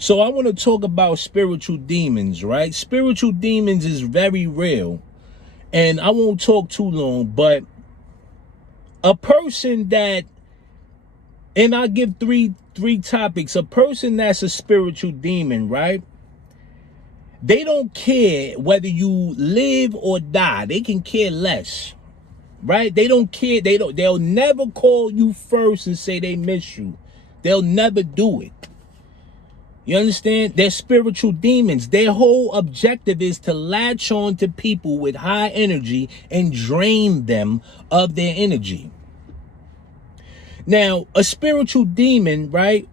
So I want to talk about spiritual demons, right? Spiritual demons is very real. And I won't talk too long, but a person that, and I'll give three topics. A person that's a spiritual demon, right? They don't care whether you live or die. They can care less, right? They don't care. They'll never call you first and say they miss you. They'll never do it. You understand? They're spiritual demons. Their whole objective is to latch on to people with high energy and drain them of their energy. Now, a spiritual demon, right?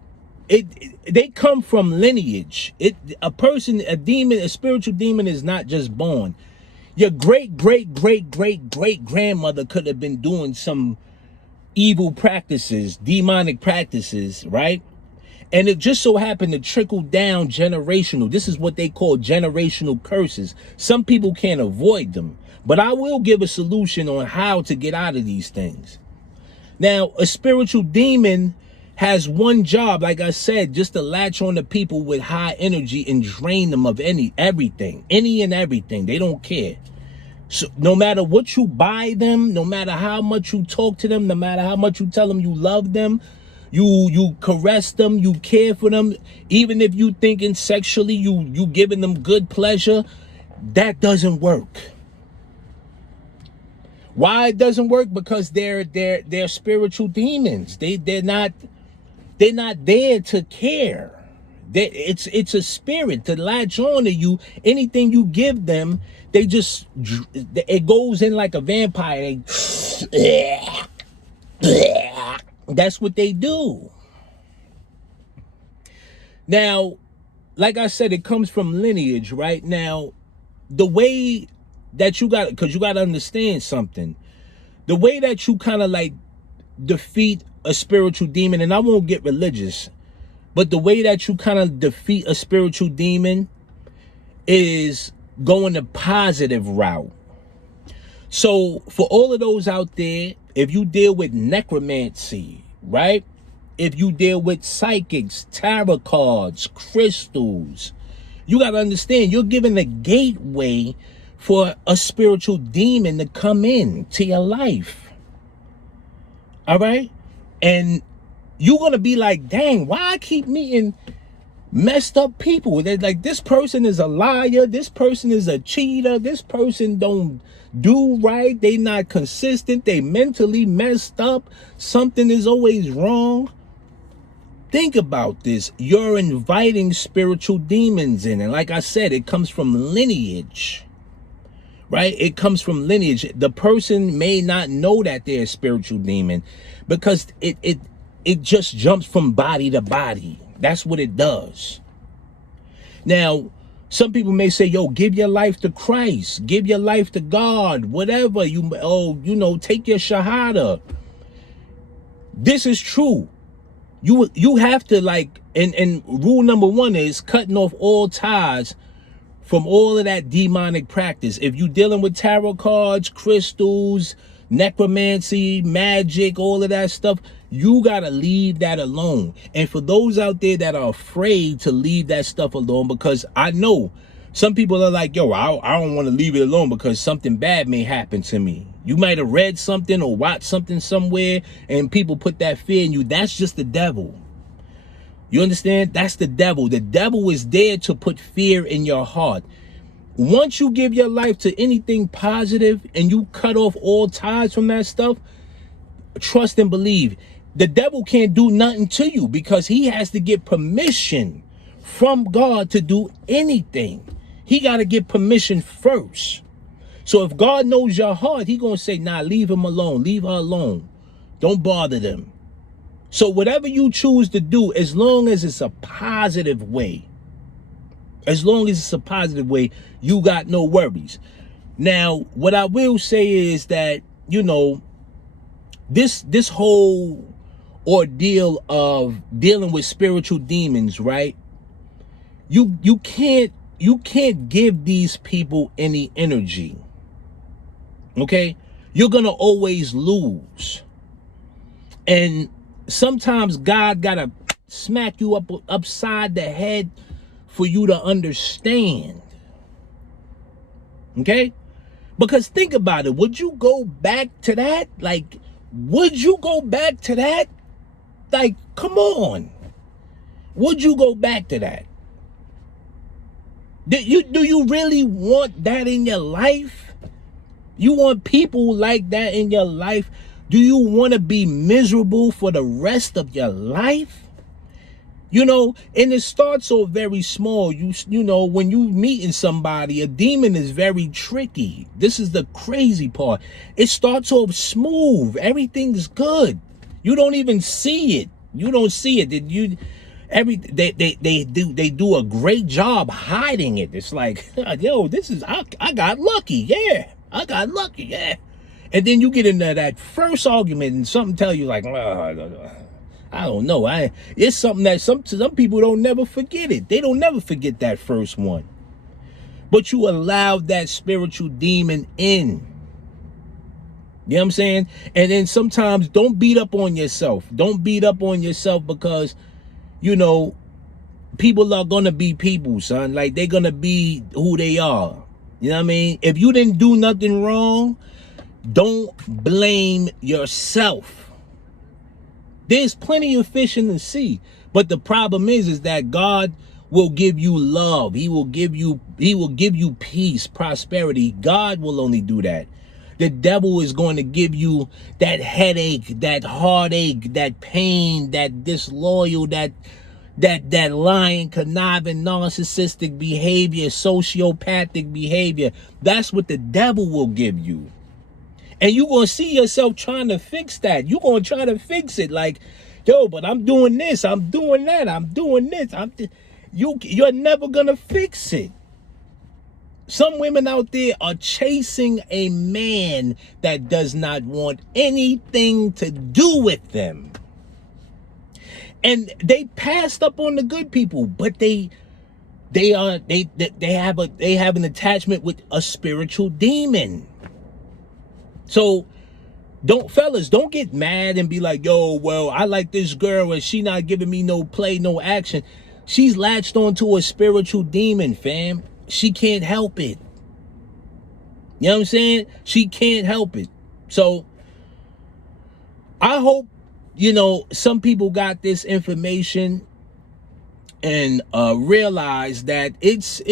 They come from lineage. A spiritual demon is not just born. Your great grandmother could have been doing some evil practices, demonic practices, right? And it just so happened to trickle down generational. This is what they call generational curses. Some people can't avoid them, but I will give a solution on how to get out of these things. Now, a spiritual demon has one job, like I said, just to latch on to people with high energy and drain them of any and everything. They don't care. So no matter what you buy them, no matter how much you talk to them, no matter how much you tell them you love them, you caress them, you care for them, even if you thinking sexually, you giving them good pleasure, that doesn't work. Why it doesn't work? Because they're spiritual demons. They're not there to care. It's a spirit to latch on to you. Anything you give them, it goes in like a vampire. That's what they do. Now, like I said, it comes from lineage, right? Now, the way that because you got to understand something. The way that you kind of like defeat a spiritual demon, and I won't get religious, but the way that you kind of defeat a spiritual demon is going the positive route. So for all of those out there, if you deal with necromancy, right? If you deal with psychics, tarot cards, crystals, you got to understand you're giving a gateway for a spiritual demon to come in to your life. All right? And you're going to be like, dang, why I keep meeting messed up people? They're like, this person is a liar. This person is a cheater. This person don't do right. They not consistent. They mentally messed up. Something is always wrong. Think about this. You're inviting spiritual demons in. And like I said, it comes from lineage, right? It comes from lineage. The person may not know that they're a spiritual demon because it just jumps from body to body. That's what it does. Now, some people may say, yo, give your life to Christ. Give your life to God. Whatever. Take your shahada. This is true. You have to and rule number one is cutting off all ties from all of that demonic practice. If you're dealing with tarot cards, crystals, necromancy, magic, all of that stuff, you got to leave that alone. And for those out there that are afraid to leave that stuff alone, because I know some people are like, yo, I don't want to leave it alone because something bad may happen to me. You might have read something or watched something somewhere and people put that fear in you. That's just the devil. You understand? That's the devil. The devil is there to put fear in your heart. Once you give your life to anything positive and you cut off all ties from that stuff, trust and believe. The devil can't do nothing to you because he has to get permission from God to do anything. He got to get permission first. So if God knows your heart, he's going to say, nah, leave him alone. Leave her alone. Don't bother them. So whatever you choose to do, as long as it's a positive way, you got no worries. Now, what I will say is that, this whole ordeal of dealing with spiritual demons, right? You can't give these people any energy. Okay? You're going to always lose. And sometimes God got to smack you upside the head for you to understand. Okay? Because think about it. Would you go back to that? Like, would you go back to that? Like, come on. Would you go back to that? Do you really want that in your life? You want people like that in your life? Do you want to be miserable for the rest of your life? You know, and it starts so very small. You know, when you meeting somebody, a demon is very tricky. This is the crazy part. It starts off smooth. Everything's good. You don't even see it. You don't see it. They do a great job hiding it. It's like, yo, I got lucky. Yeah. I got lucky. Yeah. And then you get into that first argument and something tell you like, I don't know. It's something that some people don't never forget it. They don't never forget that first one. But you allowed that spiritual demon in. You know what I'm saying? And then sometimes don't beat up on yourself. Don't beat up on yourself because, you know, people are going to be people, son. Like, they're going to be who they are. You know what I mean? If you didn't do nothing wrong, don't blame yourself. There's plenty of fish in the sea. But the problem is that God will give you love. He will give you peace, prosperity. God will only do that. The devil is going to give you that headache, that heartache, that pain, that disloyal, that lying, conniving, narcissistic behavior, sociopathic behavior. That's what the devil will give you. And you're going to see yourself trying to fix that. You're going to try to fix it like, yo, but I'm doing this, I'm doing that, I'm doing this. You're never going to fix it. Some women out there are chasing a man that does not want anything to do with them. And they passed up on the good people, but they have an attachment with a spiritual demon. So don't get mad and be like, yo, well, I like this girl and she not giving me no play, no action. She's latched onto a spiritual demon, fam. She can't help it. You know what I'm saying? She can't help it. So I hope, you know, some people got this information and realize that it's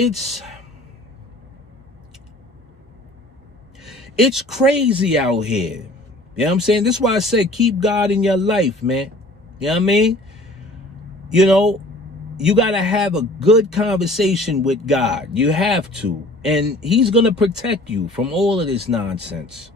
crazy out here. You know what I'm saying? This is why I say keep God in your life, man. You know what I mean? You know, you got to have a good conversation with God. You have to. And he's going to protect you from all of this nonsense.